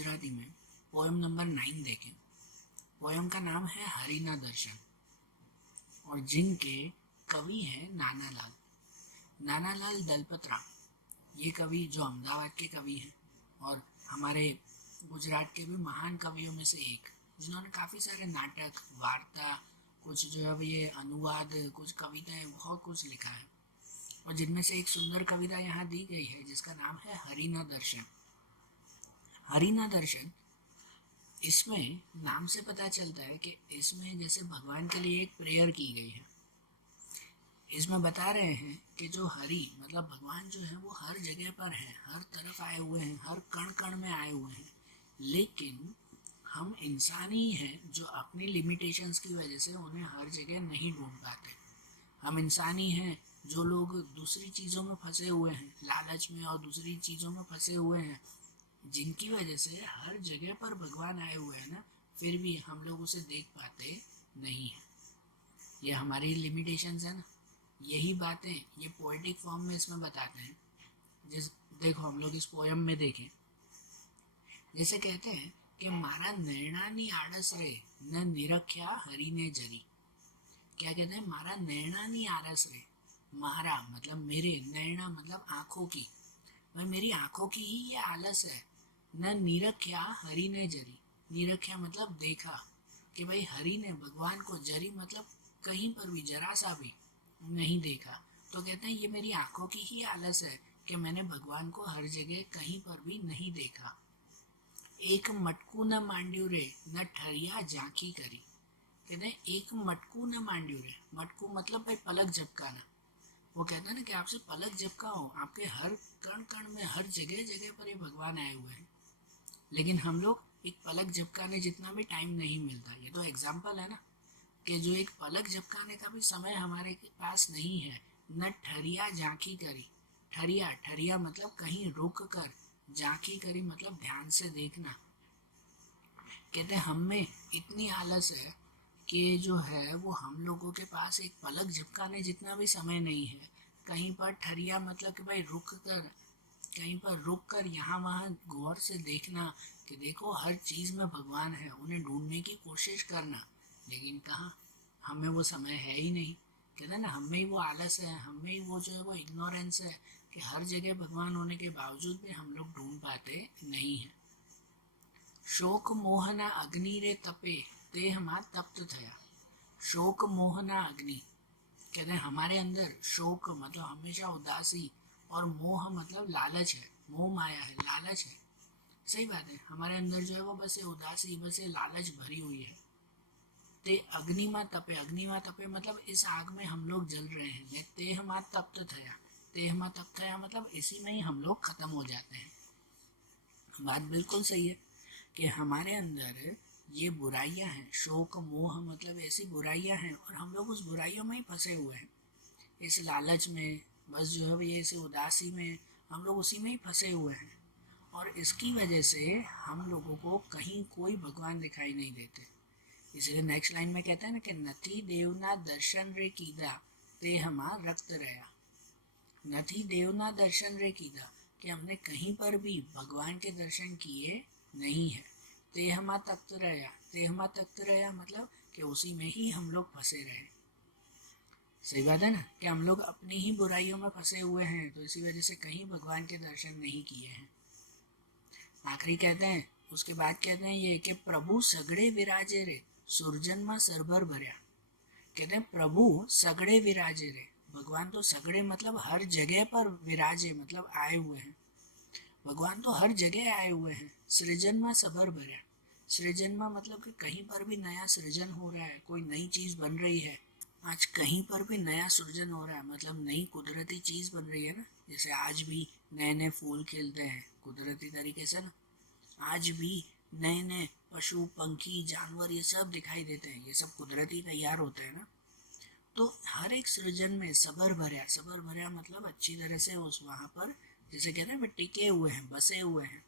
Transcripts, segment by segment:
गुजराती में poem number 9 देखें। Poem का नाम है हरिना दर्शन और जिनके कवि हैं नानालाल दलपतराम। ये कवि जो अहमदाबाद के कवि हैं और हमारे गुजरात के भी महान कवियों में से एक, जिन्होंने काफ़ी सारे नाटक, वार्ता, कुछ जो है ये अनुवाद, कुछ कविताएं, बहुत कुछ लिखा है। और जिनमें से एक सुंदर कविता यहाँ दी गई है जिसका नाम है हरिना दर्शन। हरिना दर्शन, इसमें नाम से पता चलता है कि इसमें जैसे भगवान के लिए एक प्रेयर की गई है। इसमें बता रहे हैं कि जो हरि मतलब भगवान जो है वो हर जगह पर है, हर तरफ आए हुए हैं, हर कण कण में आए हुए हैं, लेकिन हम इंसान ही हैं जो अपनी लिमिटेशंस की वजह से उन्हें हर जगह नहीं ढूंढ पाते। हम इंसान ही हैं जो लोग दूसरी चीज़ों में फंसे हुए हैं, लालच में और दूसरी चीज़ों में फंसे हुए हैं, जिनकी वजह से हर जगह पर भगवान आए हुए हैं ना, फिर भी हम लोग उसे देख पाते नहीं हैं। ये हमारी लिमिटेशंस है ना। यही बातें ये पोएटिक फॉर्म में इसमें बताते हैं। देखो हम लोग इस पोएम में देखें, जैसे कहते हैं कि मारा नैणानी आड़स रे न निरख्या हरि ने जरी। क्या कहते हैं? मारा नैणानी आड़स रे, मारा मतलब मेरे, नैना मतलब आँखों की, भाई मेरी आँखों की ही ये आलस है। न निरख्या हरि ने जरी, निरख्या मतलब देखा, कि भाई हरि ने भगवान को, जरी मतलब कहीं पर भी जरा सा भी नहीं देखा। तो कहते हैं ये मेरी आंखों की ही आलस है कि मैंने भगवान को हर जगह कहीं पर भी नहीं देखा। एक मटकू न मांड्यू रे न ठरिया झांकी करी। कहते हैं एक मटकू न मांड्यू रे, मटकू मतलब भाई पलक झपकाना। वो कहते हैं ना कि आपसे पलक झपकाओ, आपके हर कण कण में, हर जगह जगह पर ये भगवान आए हुए हैं, लेकिन हम लोग एक पलक झपकाने जितना भी टाइम नहीं मिलता। ये तो एग्जाम्पल है ना कि जो एक पलक झपकाने का भी समय हमारे पास नहीं है। न ठरिया झांकी करी, ठरिया, ठरिया मतलब कहीं रुक कर, झांकी करी मतलब ध्यान से देखना। कहते हैं हम में इतनी आलस है कि जो है वो हम लोगों के पास एक पलक झपकाने जितना भी समय नहीं है। कहीं पर ठरिया मतलब कि भाई रुक कर, कहीं पर रुक कर यहाँ वहाँ गौर से देखना कि देखो हर चीज़ में भगवान है, उन्हें ढूंढने की कोशिश करना, लेकिन कहाँ, हमें वो समय है ही नहीं। कहते हैं ना, हमें ही वो आलस है, हमें ही वो जो है वो इग्नोरेंस है कि हर जगह भगवान होने के बावजूद भी हम लोग ढूंढ पाते नहीं हैं। शोक मोहना अग्नि रे तपे ते हमा तप्त थया। शोक मोहना अग्नि, कहते हैं हमारे अंदर शोक मतलब हमेशा उदासी और मोह मतलब लालच है, मोह माया है, लालच है। सही बात है, हमारे अंदर जो है वो बस ये उदासी, बस ये लालच भरी हुई है। ते अग्निमा तपे, अग्निमा तपे मतलब इस आग में हम लोग जल रहे हैं। तेहमा तप्त थया, तेहमा तप्त थया मतलब इसी में ही हम लोग खत्म हो जाते हैं। बात बिल्कुल सही है कि हमारे अंदर ये बुराइयां हैं, शोक मोह मतलब ऐसी बुराइयां हैं और हम लोग उस बुराइयों में ही फंसे हुए हैं, इस लालच में, बस जो है ये ऐसे उदासी में हम लोग उसी में ही फंसे हुए हैं। और इसकी वजह से हम लोगों को कहीं कोई भगवान दिखाई नहीं देते। इसलिए नेक्स्ट लाइन में कहते हैं ना कि नथी देवना दर्शन रे कीदा ते हमा रक्त रहा। नथी देवना दर्शन रे कीदा, कि हमने कहीं पर भी भगवान के दर्शन किए नहीं है। तेहमा तख्त रहा, तेहमा तख्त रहा मतलब कि उसी में ही हम लोग फंसे रहे। सही बात है ना कि हम लोग अपनी ही बुराइयों में फंसे हुए हैं, तो इसी वजह से कहीं भगवान के दर्शन नहीं किए हैं। आखिरी कहते हैं, उसके बाद कहते हैं ये कि प्रभु सगड़े विराजे रे सुरजन में सरभर भरया। कहते हैं प्रभु सगड़े विराजे रे, भगवान तो सगड़े मतलब हर जगह पर विराजे मतलब आए हुए हैं, भगवान तो हर जगह आए हुए हैं। सृजन में सबर भरया, सृजन में मतलब कि कहीं पर भी नया सृजन हो रहा है, कोई नई चीज़ बन रही है। आज कहीं पर भी नया सृजन हो रहा है मतलब नई कुदरती चीज़ बन रही है ना। जैसे आज भी नए नए फूल खिलते हैं कुदरती तरीके से ना, आज भी नए नए पशु पंखी जानवर ये सब दिखाई देते हैं, ये सब कुदरती तैयार होते हैं ना। तो हर एक सृजन में सबर भरया, सबर भरया मतलब अच्छी तरह से उस वहाँ पर जैसे कहते हैं टिके हुए हैं, बसे हुए हैं,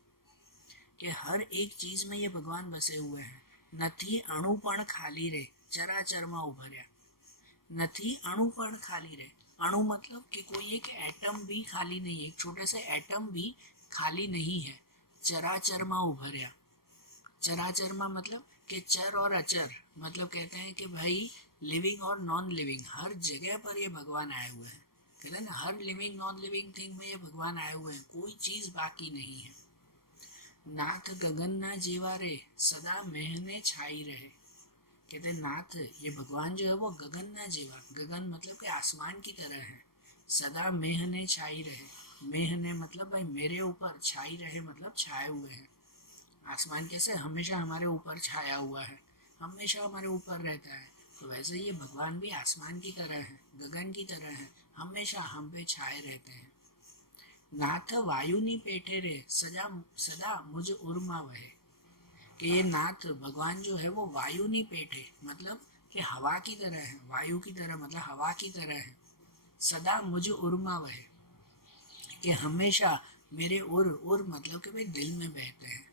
कि हर एक चीज़ में ये भगवान बसे हुए हैं। नथी अणुपण खाली रे चराचर में उभर्या, नथी अणुपण खाली रे, अणु मतलब कि कोई एक एटम भी खाली नहीं है, एक छोटे से एटम भी खाली नहीं है। चराचर में उभर्या चराचर में मतलब कि चर और अचर, मतलब कहते हैं कि भाई लिविंग और नॉन लिविंग, हर जगह पर ये भगवान आए हुए हैं। कहते हैं ना, हर लिविंग नॉन लिविंग थिंग में ये भगवान आए हुए हैं, कोई चीज बाकी नहीं है। नाथ गगन ना जीवा रे, सदा मेहने छाई रहे। कहते हैं नाथ, ये भगवान जो है वो गगन ना जीवा, गगन मतलब कि आसमान की तरह है, सदा मेहने छाई रहे। मेहने मतलब भाई मेरे ऊपर, छाई रहे मतलब छाए हुए हैं। आसमान कैसे हमेशा हमारे ऊपर छाया हुआ है, हमेशा हमारे ऊपर रहता है, तो वैसे ये भगवान भी आसमान की तरह है, गगन की तरह है, हमेशा हम पे छाए रहते हैं। नाथ वायु नी पेठे रे, सदा सदा मुझ उर्मा वहे। कि ये नाथ भगवान जो है वो वायु नी पेठे, मतलब कि हवा की तरह है, वायु की तरह मतलब हवा की तरह है। सदा मुझ उर्मा वहे, कि हमेशा मेरे उर मतलब कि भाई दिल में बहते हैं।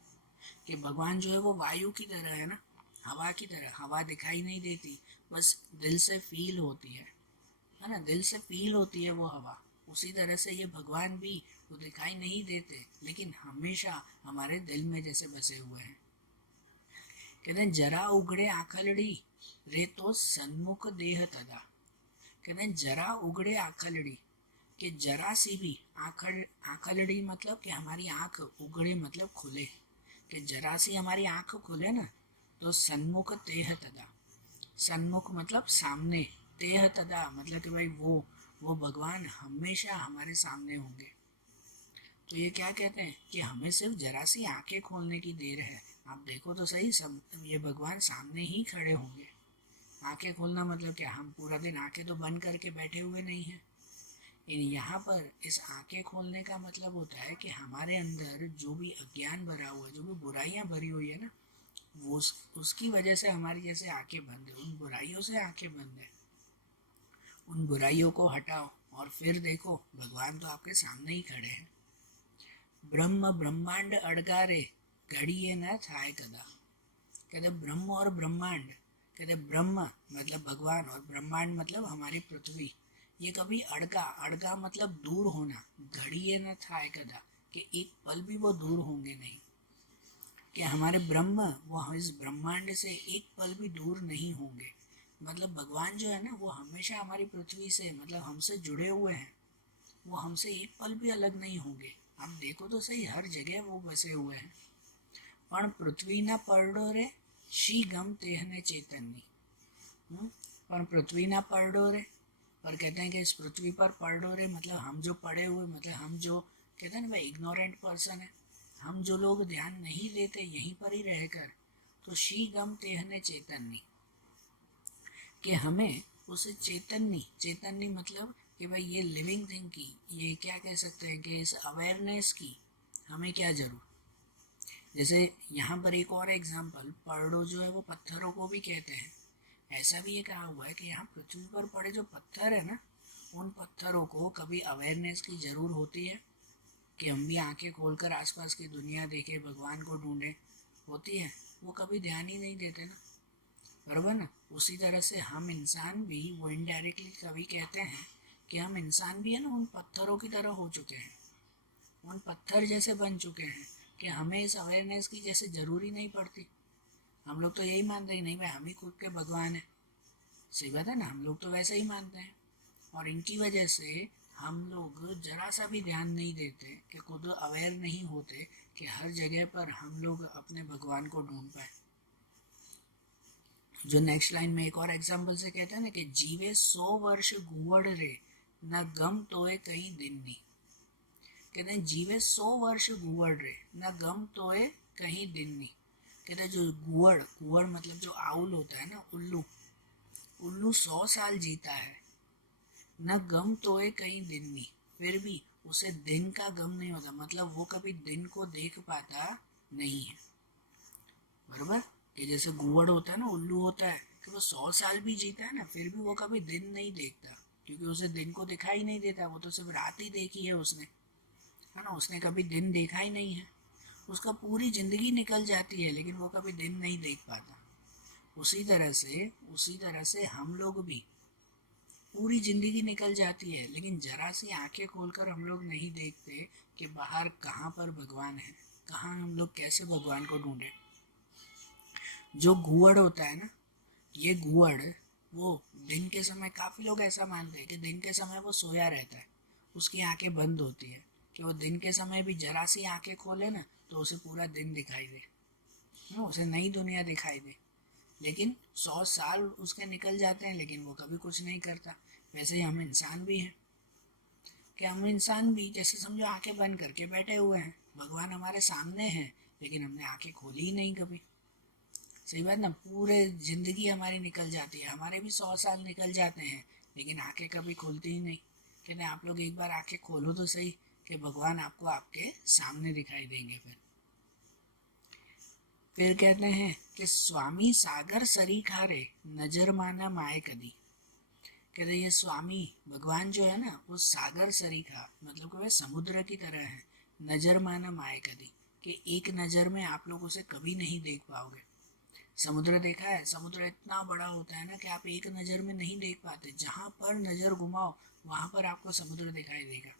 कि भगवान जो है वो वायु की तरह है ना, हवा की तरह, हवा दिखाई नहीं देती, बस दिल से फील होती है ना, दिल से फील होती है वो हवा। उसी तरह से ये भगवान भी, वो दिखाई नहीं देते लेकिन हमेशा हमारे दिल में जैसे बसे हुए हैं। कहते हैं जरा उगड़े आखलड़ी रे तो सन्मुख देह तदा। कहते हैं जरा उगड़े आखलड़ी, कि जरा सी भी आखलड़ी मतलब कि हमारी आंख, उगड़े मतलब खुले, कि जरा सी हमारी आंख खुले ना, तो सन्मुख तेह तदा, सन्मुख मतलब सामने, तेह तदा मतलब कि भाई वो भगवान हमेशा हमारे सामने होंगे। तो ये क्या कहते हैं कि हमें सिर्फ जरा सी आंखें खोलने की देर है, आप देखो तो सही, सब ये भगवान सामने ही खड़े होंगे। आंखें खोलना मतलब क्या, हम पूरा दिन आंखें तो बंद करके बैठे हुए नहीं हैं। यहाँ पर इस आंखें खोलने का मतलब होता है कि हमारे अंदर जो भी अज्ञान भरा हुआ है, जो भी बुराइयां भरी हुई है ना, वो उसकी वजह से हमारी जैसे आंखें बंद है, उन बुराइयों से आंखें बंद है। उन बुराइयों को हटाओ और फिर देखो भगवान तो आपके सामने ही खड़े हैं। ब्रह्म ब्रह्मांड अड़गारे, घड़िए न थाय कदा। कहते ब्रह्म और ब्रह्मांड, कहते ब्रह्म मतलब भगवान और ब्रह्मांड मतलब हमारी पृथ्वी, ये कभी अड़गा, अड़गा मतलब दूर होना, घड़िए न थाय कदा, कि एक पल भी वो दूर होंगे नहीं। कि हमारे ब्रह्म वो इस ब्रह्मांड से एक पल भी दूर नहीं होंगे। मतलब भगवान जो है ना वो हमेशा हमारी पृथ्वी से मतलब हमसे जुड़े हुए हैं, वो हमसे एक पल भी अलग नहीं होंगे। आप देखो तो सही, हर जगह वो बसे हुए हैं। पण पृथ्वी ना परडो रे, शी गम तेहने चेतननी। पण पृथ्वी ना परडो रे, पर कहते हैं कि इस पृथ्वी पर परडो रे मतलब हम जो पड़े हुए, मतलब हम जो कहते हैं ना भाई इग्नोरेंट पर्सन है, हम जो लोग ध्यान नहीं देते यहीं पर ही रहकर, तो शी गम तेहने चेतननी, कि हमें उस चेतननी, चेतननी मतलब कि भाई ये लिविंग थिंग की, ये क्या कह सकते हैं कि इस अवेयरनेस की हमें क्या जरूर। जैसे यहाँ पर एक और एग्जांपल, परडो जो है वो पत्थरों को भी कहते हैं। ऐसा भी ये कहा हुआ है कि यहाँ पृथ्वी पर पड़े जो पत्थर है ना, उन पत्थरों को कभी अवेयरनेस की ज़रूर होती है कि हम भी आंखें खोलकर आसपास की दुनिया देखें, भगवान को ढूंढें, होती है, वो कभी ध्यान ही नहीं देते ना, बराबर ना। उसी तरह से हम इंसान भी, वो इनडायरेक्टली कभी कहते हैं कि हम इंसान भी है ना उन पत्थरों की तरह हो चुके हैं, उन पत्थर जैसे बन चुके हैं कि हमें इस अवेयरनेस की जैसे ज़रूरी नहीं पड़ती। हम लोग तो यही मानते हैं नहीं भाई हम ही खुद के भगवान हैं, सही बात है ना, हम लोग तो वैसे ही मानते हैं। और इनकी वजह से हम लोग जरा सा भी ध्यान नहीं देते, कि खुद अवेयर नहीं होते कि हर जगह पर हम लोग अपने भगवान को ढूंढ पाए। जो नेक्स्ट लाइन में एक और एग्जाम्पल से कहते हैं ना कि जीवे 100 वर्ष गुवड़ रे, न गम तोए कई दिन नी। कहते हैं जीवे 100 वर्ष गुवड़ रे, न गम तोए कहीं दिन नी। कहते हैं जो गुवड़, गुवड़ मतलब जो आउल होता है ना, उल्लू, उल्लू 100 साल जीता है, न गम तोए कहीं दिन नी, फिर भी उसे दिन का गम नहीं होता, मतलब वो कभी दिन को देख पाता नहीं है, बराबर। कि जैसे गुवड़ होता है ना, उल्लू होता है, कि वो 100 साल भी जीता है ना, फिर भी वो कभी दिन नहीं देखता, क्योंकि उसे दिन को दिखाई नहीं देता, वो तो सिर्फ रात ही देखी है उसने, है ना, उसने कभी दिन देखा ही नहीं है। उसका पूरी जिंदगी निकल जाती है लेकिन वो कभी दिन नहीं देख पाता। उसी तरह से हम लोग भी, पूरी जिंदगी निकल जाती है लेकिन जरा सी आंखें खोलकर हम लोग नहीं देखते कि बाहर कहाँ पर भगवान है, कहाँ हम लोग कैसे भगवान को ढूंढे। जो घुवड़ होता है ना, ये घुवड़ वो दिन के समय, काफ़ी लोग ऐसा मानते हैं कि दिन के समय वो सोया रहता है, उसकी आंखें बंद होती है, कि वो दिन के समय भी जरा सी आंखें खोले ना तो उसे पूरा दिन दिखाई दे, उसे नई दुनिया दिखाई दे। लेकिन 100 साल उसके निकल जाते हैं लेकिन वो कभी कुछ नहीं करता। वैसे ही हम इंसान भी हैं, कि हम इंसान भी जैसे समझो आंखें बंद करके बैठे हुए हैं, भगवान हमारे सामने हैं लेकिन हमने आंखें खोली ही नहीं कभी। सही बात ना, पूरे जिंदगी हमारी निकल जाती है, हमारे भी 100 साल निकल जाते हैं लेकिन आंखें कभी खुलती ही नहीं। कहते आप लोग एक बार आंखें खोलो तो सही, कि भगवान आपको आपके सामने दिखाई देंगे। फिर कहते हैं कि स्वामी सागर सरी खारे नजर माना माए कदी। कहते ये स्वामी भगवान जो है ना वो सागर सरीखा, मतलब कि वह समुद्र की तरह है, नजर माना माए कदी, कि एक नज़र में आप लोग उसे कभी नहीं देख पाओगे। समुद्र देखा है, समुद्र इतना बड़ा होता है ना कि आप एक नज़र में नहीं देख पाते, जहाँ पर नज़र घुमाओ वहाँ पर आपको समुद्र दिखाई देगा।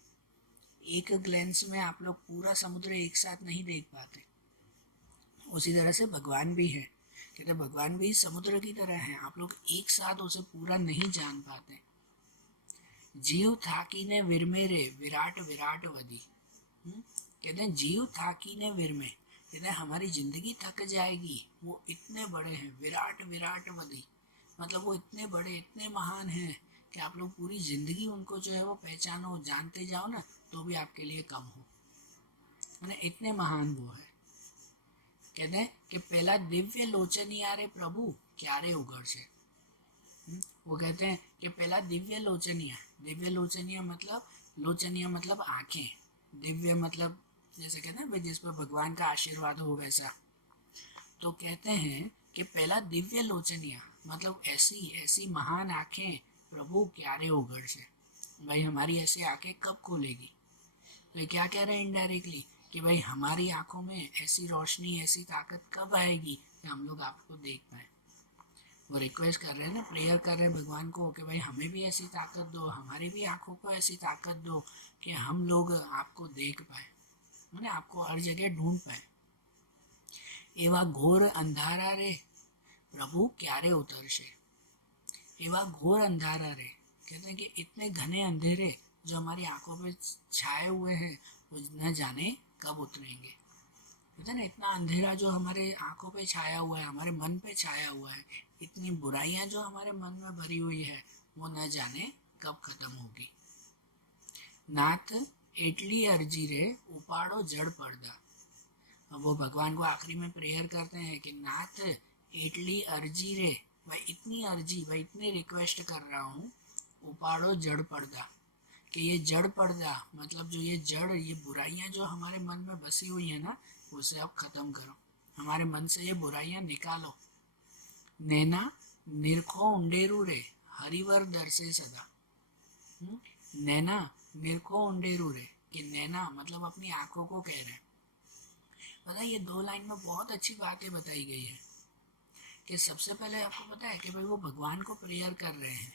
एक ग्लेंस में आप लोग पूरा समुद्र एक साथ नहीं देख पाते। उसी तरह से भगवान भी है, कहते भगवान भी समुद्र की तरह है, आप लोग एक साथ उसे पूरा नहीं जान पाते। जीव थाकी ने विरमे रे विराट विराट वदी। कहते हैं जीव थाकी ने विरमे, कहते हैं हमारी जिंदगी थक जाएगी, वो इतने बड़े हैं, विराट विराट वदी, मतलब वो इतने बड़े इतने महान हैं कि आप लोग पूरी जिंदगी उनको जो है वो पहचानो जानते जाओ ना तो भी आपके लिए कम हो, इतने महान वो है। कहते हैं कि पहला दिव्य लोचनिया रे प्रभु क्यारे उगड़ से। वो कहते हैं कि पहला दिव्य लोचनिया, दिव्य लोचनिया मतलब, लोचनिया मतलब आंखें, दिव्य मतलब जैसे कहते हैं जिस पर भगवान का आशीर्वाद हो वैसा। तो कहते हैं कि पहला दिव्य लोचनिया मतलब ऐसी ऐसी महान आंखें प्रभु क्यारे उगड़ से, भाई हमारी ऐसी आंखें कब खोलेगी। तो ये क्या कह रहे हैं इनडायरेक्टली, कि भाई हमारी आंखों में ऐसी रोशनी ऐसी ताकत कब आएगी कि हम लोग आपको देख पाए। वो रिक्वेस्ट कर रहे हैं ना, प्रेयर कर रहे हैं भगवान को कि भाई हमें भी ऐसी ताकत दो, हमारी भी आंखों को ऐसी ताकत दो कि हम लोग आपको देख पाए, मैंने आपको हर जगह ढूंढ पाए। एवा घोर अंधारा रे प्रभु क्यारे उतरशे। एवा घोर अंधारा रे, कहते हैं कि इतने घने अंधेरे जो हमारी आंखों पे छाए हुए हैं वो न जाने कब उतरेंगे। कहते ना इतना अंधेरा जो हमारे आंखों पे छाया हुआ है, हमारे मन पे छाया हुआ है, इतनी बुराइयां जो हमारे मन में भरी हुई है वो न जाने कब खत्म होगी। नाथ एटली अर्जी रे उपाड़ो जड़ पर्दा। अब वो भगवान को आखिरी में प्रेयर करते हैं कि नाथ एटली अर्जी रे, भाई इतनी अर्जी, भाई इतनी रिक्वेस्ट कर रहा हूँ, उपाड़ो जड़ पर्दा, कि ये जड़ पर्दा मतलब जो ये जड़, ये बुराइयां जो हमारे मन में बसी हुई है ना उसे अब खत्म करो, हमारे मन से ये बुराइयां निकालो। नैना निरखो उंडेरू रे हरिवर दर से सदा। नैना निरखो उंडेरू रे, कि नैना मतलब अपनी आंखों को कह रहे हैं। पता है ये 2 लाइन में बहुत अच्छी बातें बताई गई है, कि सबसे पहले आपको पता है कि भाई वो भगवान को प्रेयर कर रहे हैं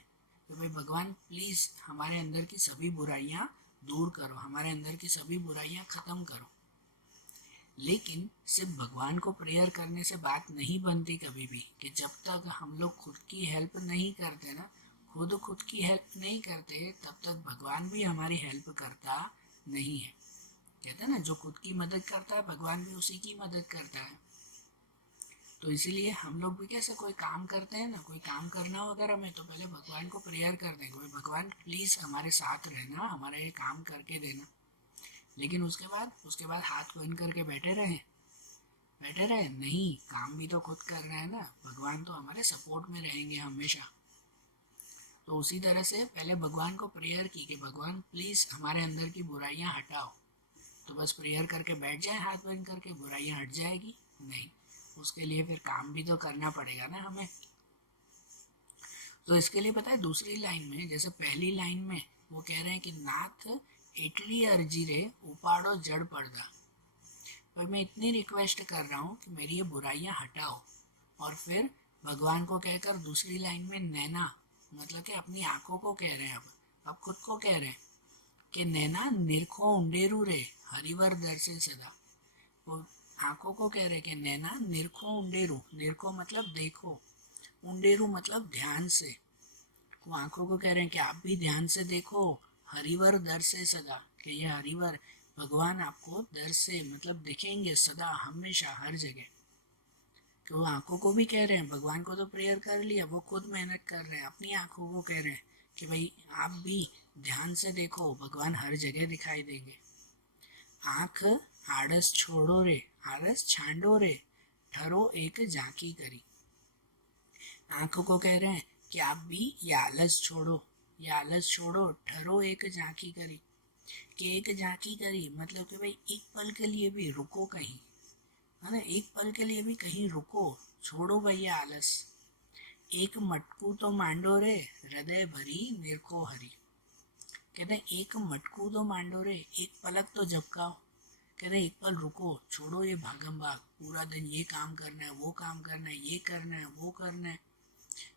कि भाई भगवान प्लीज़ हमारे अंदर की सभी बुराइयां दूर करो, हमारे अंदर की सभी बुराइयां ख़त्म करो। लेकिन सिर्फ भगवान को प्रेयर करने से बात नहीं बनती कभी भी, कि जब तक हम लोग खुद की हेल्प नहीं करते ना, खुद की हेल्प नहीं करते तब तक भगवान भी हमारी हेल्प करता नहीं है। कहते हैं ना जो खुद की मदद करता है भगवान भी उसी की मदद करता है। तो इसीलिए हम लोग भी कैसे कोई काम करते हैं ना, कोई काम करना हो अगर हमें, तो पहले भगवान को प्रेयर कर देंगे, भगवान प्लीज़ हमारे साथ रहना, हमारा ये काम करके देना। लेकिन उसके बाद हाथ बंद करके बैठे रहे नहीं, काम भी तो खुद करना है ना, भगवान तो हमारे सपोर्ट में रहेंगे हमेशा। तो उसी तरह से पहले भगवान को प्रेयर की कि भगवान प्लीज़ हमारे अंदर की बुराइयां हटाओ, तो बस प्रेयर करके बैठ जाए हाथ बंद करके, बुराइयां हट जाएगी नहीं, उसके लिए फिर काम भी तो करना पड़ेगा ना हमें। तो इसके लिए पता है दूसरी लाइन में, जैसे पहली लाइन में वो कह रहे हैं कि नाथ इटली अर्जी रे उपाड़ो जड़ पर्दा, पर मैं इतनी रिक्वेस्ट कर रहा हूँ कि मेरी ये बुराइयां हटाओ। और फिर भगवान को कहकर दूसरी लाइन में नैना मतलब कि अपनी आंखों को कह रहे हैं, अब खुद को कह रहे हैं कि नैना निरखो उंडेरू रे हरिवर दर से सदा। वो आंखों को कह रहे कि नैना निरखो उंडेरू, निरखो मतलब देखो, उंडेरू मतलब ध्यान से। वो आंखों को कह रहे हैं कि आप भी ध्यान से देखो, हरिवर दर से सदा, कि ये हरिवर भगवान आपको दर से मतलब दिखेंगे सदा, हमेशा, हर जगह। कि वो आंखों को भी कह रहे हैं, भगवान को तो प्रेयर कर लिया, वो खुद मेहनत कर रहे हैं, अपनी आंखों को कह रहे हैं कि भाई आप भी ध्यान से देखो, भगवान हर जगह दिखाई देंगे। आंख आड़स छोड़ो रे, आलस छांडो रे, ठहरो एक झांकी करी। आंखों को कह रहे हैं कि आप भी ये आलस छोड़ो, ये आलस छोड़ो, ठहरो एक झांकी करी। कि एक झांकी करी मतलब कि भाई एक पल के लिए भी रुको कहीं, है ना, एक पल के लिए भी कहीं रुको, छोड़ो भैया आलस। एक मटकू तो मांडो रे, हृदय भरी निरखो हरी। कहते एक मटकू तो मांडो रे, एक पलक तो झपकाओ। कहते एक पल रुको, छोड़ो ये भागम भाग, पूरा दिन ये काम करना है, वो काम करना है, ये करना है, वो करना है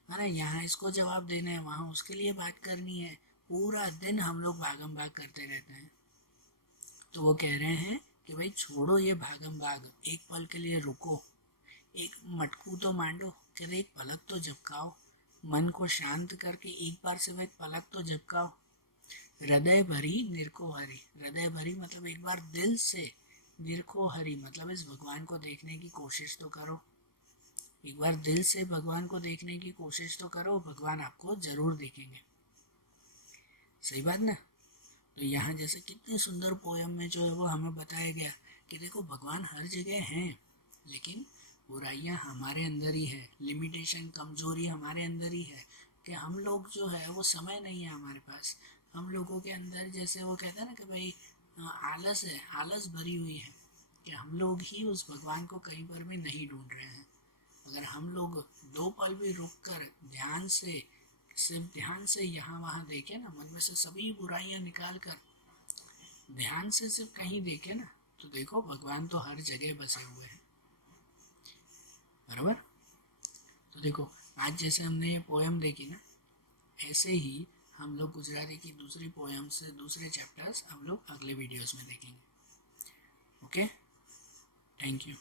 ना, यहाँ इसको जवाब देना है, वहाँ उसके लिए बात करनी है, पूरा दिन हम लोग भागम भाग करते रहते हैं। तो वो कह रहे हैं कि भाई छोड़ो ये भागम भाग, एक पल के लिए रुको, एक मटकू तो मांडो, कह रहे एक पलक तो झपकाओ, मन को शांत करके एक बार सिर्फ एक पलक तो झपकाओ। हृदय भरी निरखो हरि, हृदय भरी मतलब एक बार दिल से, निरखो हरि मतलब इस भगवान को देखने की कोशिश तो करो, एक बार दिल से भगवान को देखने की कोशिश तो करो, भगवान आपको जरूर दिखेंगे। सही बात ना। तो यहाँ जैसे कितने सुंदर पोयम में जो है वो हमें बताया गया कि देखो भगवान हर जगह हैं, लेकिन बुराइयां हमारे अंदर ही है, लिमिटेशन कमजोरी हमारे अंदर ही है, कि हम लोग जो है वो समय नहीं है हमारे पास, हम लोगों के अंदर जैसे वो कहता है ना कि भाई आलस है, आलस भरी हुई है, कि हम लोग ही उस भगवान को कहीं पर भी नहीं ढूंढ रहे हैं। अगर हम लोग दो पल भी रुक कर ध्यान से, सिर्फ ध्यान से यहाँ वहाँ देखें ना, मन में से सभी बुराइयां निकाल कर ध्यान से सिर्फ कहीं देखे ना, तो देखो भगवान तो हर जगह बसे हुए हैं, बराबर। तो देखो आज जैसे हमने ये पोयम देखी ना, ऐसे ही हम लोग गुजराती की दूसरी पोयम से दूसरे चैप्टर्स हम लोग अगले वीडियोस में देखेंगे। Okay, thank you.